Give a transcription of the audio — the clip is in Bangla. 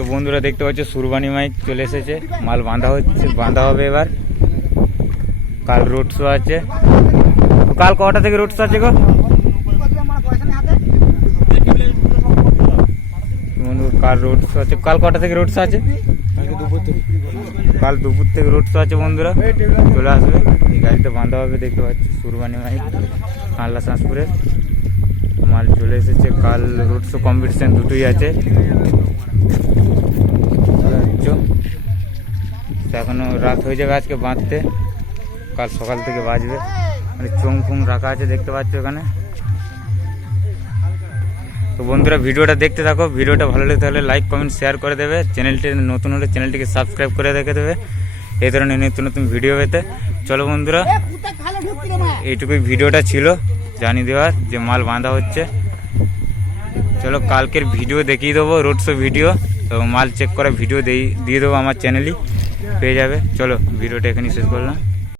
তো বন্ধুরা দেখতে পাচ্ছ সুরবানি মাইক চলে এসেছে, মাল বাঁধা হবে এবার। কাল রোড শো আছে। কাল কটা থেকে রোড শো আছে গো বন্ধু? কাল রোড শো আছে। কাল কটা থেকে রোড শো আছে? কাল দুপুর থেকে রোড শো আছে বন্ধুরা, চলে আসবে। এই গাড়িতে বাঁধা হবে দেখতে পাচ্ছি সুরবানি মাইক কানলা শাঁসপুরে। মাল চলে এসেছে। কাল রোড শো কম্পিটিশন দুটোই আছে। এখনো রাত হয়ে যাবে আজকে বাঁধতে, কাল সকাল থেকে বাজবে। মানে চোং ফোং রাখা আছে দেখতে পাচ্ছ এখানে। তো বন্ধুরা ভিডিওটা দেখতে থাকো, ভিডিওটা ভালো লাগে তাহলে লাইক কমেন্ট শেয়ার করে দেবে। চ্যানেলটি নতুন হলে চ্যানেলটিকে সাবস্ক্রাইব করে রেখে দেবে এই ধরনের নতুন নতুন ভিডিও পেতে। চলো বন্ধুরা, এইটুকুই ভিডিওটা ছিল জানিয়ে দেওয়ার যে মাল বাঁধা হচ্ছে। চলো কালকের ভিডিও দেখিয়ে দেবো, রোড শো ভিডিও এবং মাল চেক করা ভিডিও দিয়ে দেবো, আমার চ্যানেলই পেয়ে যাবে। চলো ভিডিওটা এখানেই শেষ করলাম।